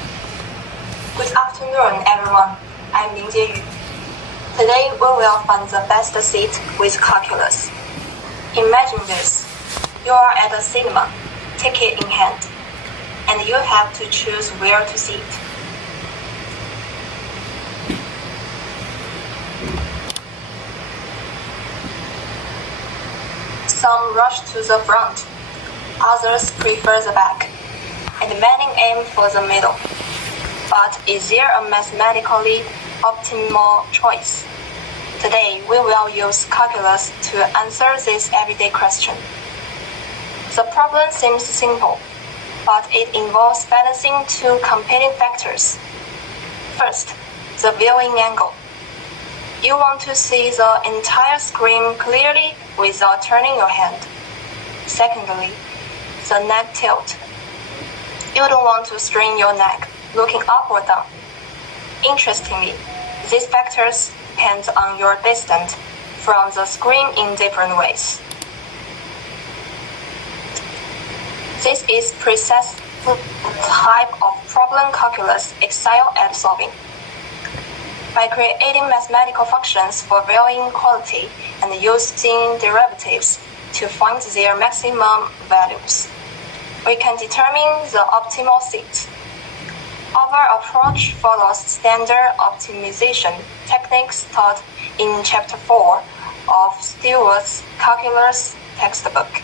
Good afternoon, everyone. I'm Ling Jieyu. Today we will find the best seat with calculus. Imagine this. You are at a cinema, ticket in hand, and you have to choose where to sit. Some rush to the front, others prefer the back, and many aim for the middle. But is there a mathematically optimal choice? Today, we will use calculus to answer this everyday question. The problem seems simple, but it involves balancing two competing factors. First, the viewing angle. You want to see the entire screen clearly without turning your hand. Secondly, the neck tilt. You don't want to strain your neck looking up or down. Interestingly, these factors depend on your distance from the screen in different ways. This is precisely the type of problem calculus excels at solving. By creating mathematical functions for varying quality and using derivatives to find their maximum values, we can determine the optimal seat. Our approach follows standard optimization techniques taught in Chapter 4 of Stewart's Calculus textbook.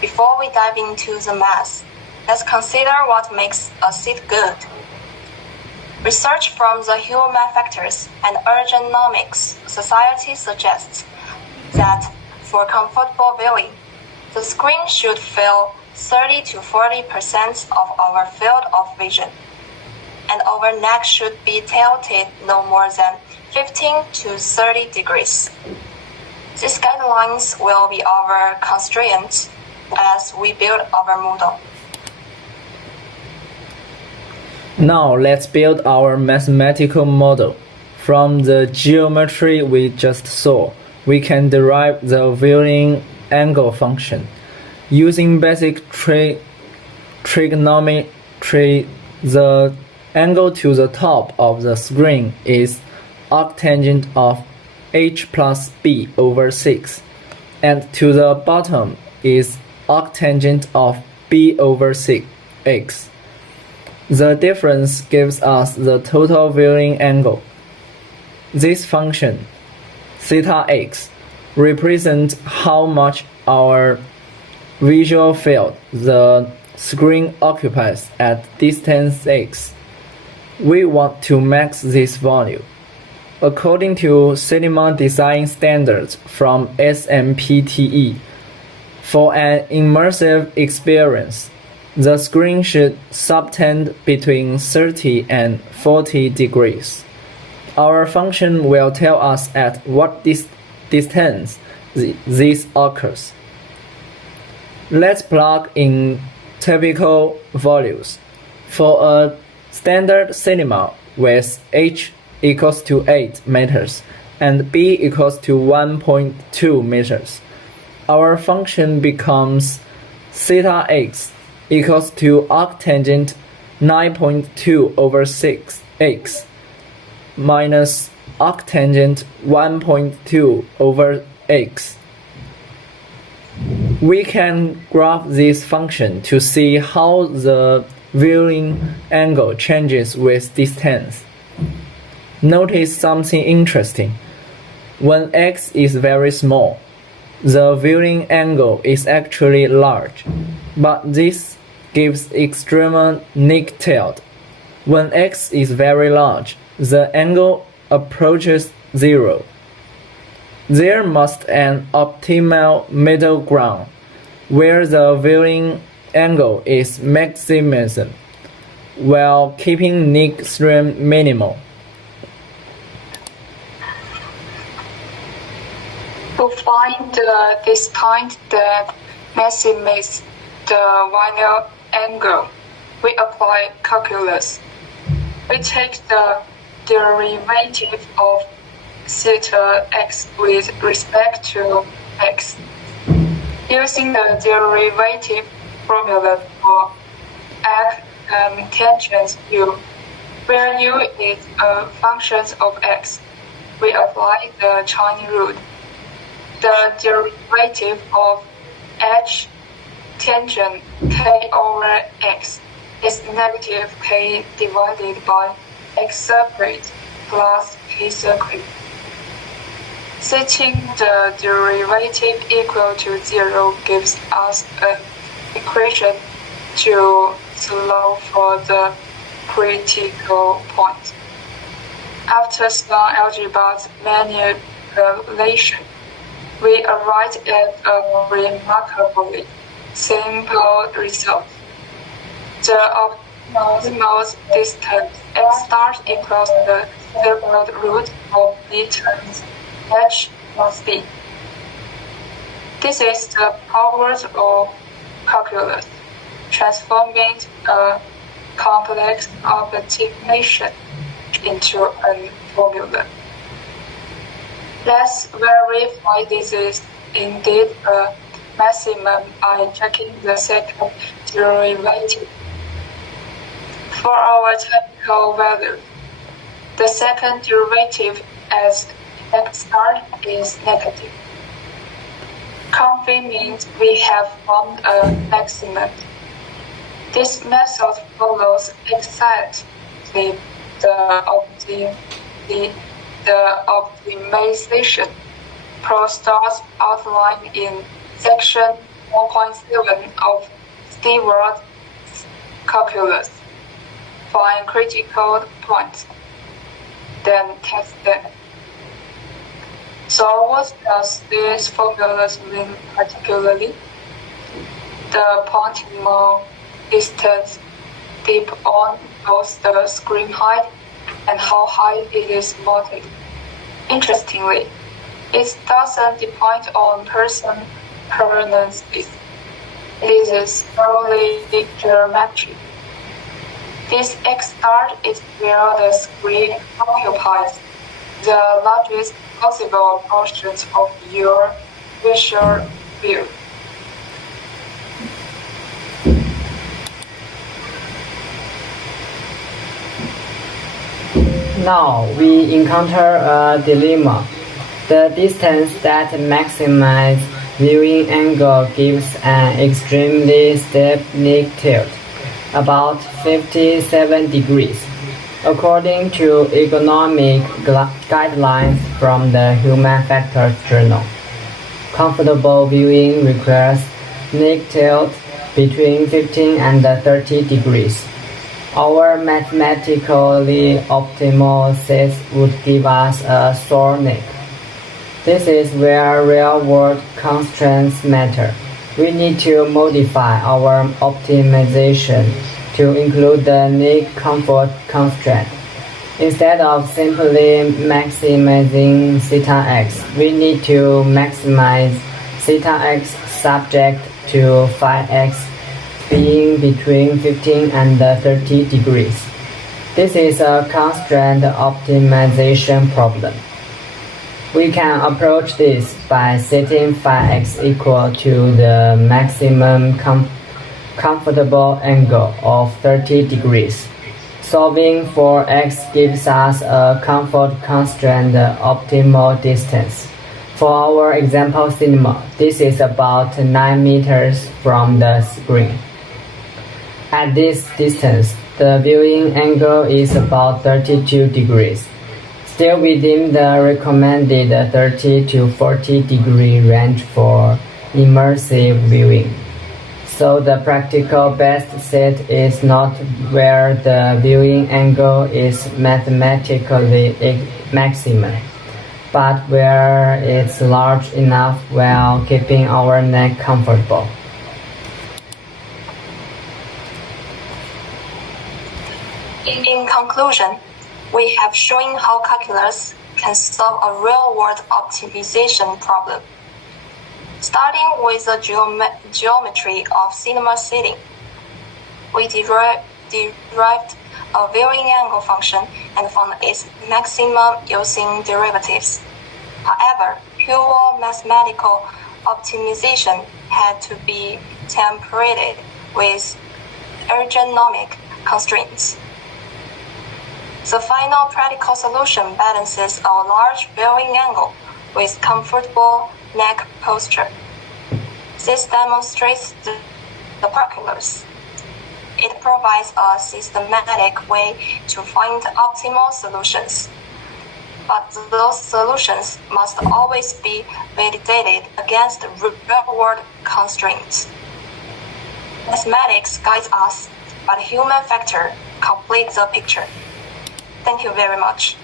Before we dive into the math, let's consider what makes a seat good. Research from the Human Factors and Ergonomics Society suggests that for comfortable viewing, the screen should fill 30 to 40% of our field of vision, and our neck should be tilted no more than 15 to 30 degrees. These guidelines will be our constraints as we build our model. Now let's build our mathematical model. From the geometry we just saw, we can derive the viewing angle function. Using basic trigonometry, the angle to the top of the screen is arctangent of h plus b over 6, and to the bottom is arctangent of b over 6x. The difference gives us the total viewing angle. This function, theta x, represents how much our visual field the screen occupies at distance x. We want to max this value. According to cinema design standards from Assignment.mp4, for an immersive experience, the screen should subtend between 30 and 40 degrees. Our function will tell us at what distance this occurs. Let's plug in typical values. For a standard cinema with h equals to 8 meters and b equals to 1.2 meters, our function becomes theta x equals to arctangent 9.2 over 6x minus arctangent 1.2 over x. We can graph this function to see how the viewing angle changes with distance. Notice something interesting. When x is very small, the viewing angle is actually large, but this gives extreme neck tilt. When x is very large, the angle approaches 0. There must an optimal middle ground, where the viewing angle is maximized, while keeping neck strain minimal. To find this point that maximizes the viewing angle, we apply calculus. We take the derivative of theta x with respect to x. Using the derivative formula for and tangent u, where u is a function of x. We apply the Chinese rule. The derivative of h tangent k over x is negative k divided by x separate plus k squared. Setting the derivative equal to 0 gives us an equation to solve for the critical point. After some algebra manipulation, we arrived at a remarkably simple result. The optimal distance x star equals the square root of b times h plus b. This is the power of calculus, transforming a complex optimization into a formula. Let's verify this is indeed a maximum by checking the second derivative. For our technical value, the second derivative as x star is negative. Confirming we have found a maximum. This method follows exactly the optimization process outlined in section 1.7 of Stewart's calculus. Find critical points, then test them. So what does this formula mean particularly? The optimal distance depends on both the screen height and how high it is mounted. Interestingly, it doesn't depend on person kernel space. It is purely geometric. This x star is where the screen occupies the largest possible portions of your visual field. Now we encounter a dilemma. The distance that maximizes viewing angle gives an extremely steep neck tilt, about 57 degrees. According to economic guidelines from the Human Factors Journal, comfortable viewing requires neck tilt between 15 and 30 degrees. Our mathematically optimal set would give us a sore neck. This is where real-world constraints matter. We need to modify our optimization to include the neck comfort constraint. Instead of simply maximizing theta x, we need to maximize theta x subject to phi x being between 15 and 30 degrees. This is a constraint optimization problem. We can approach this by setting phi x equal to the maximum comfortable angle of 30 degrees. Solving for x gives us a comfort constraint optimal distance. For our example cinema, this is about 9 meters from the screen. At this distance, the viewing angle is about 32 degrees, still within the recommended 30 to 40 degree range for immersive viewing. So the practical best set is not where the viewing angle is mathematically maximum, but where it's large enough while keeping our neck comfortable. In conclusion, we have shown how calculus can solve a real-world optimization problem. Starting with the geometry of cinema seating, we derived a viewing angle function and found its maximum using derivatives. However, pure mathematical optimization had to be tempered with ergonomic constraints. The final practical solution balances a large viewing angle with comfortable neck posture. This demonstrates the calculus. It provides a systematic way to find optimal solutions. But those solutions must always be validated against real-world constraints. Mathematics guides us, but human factor completes the picture. Thank you very much.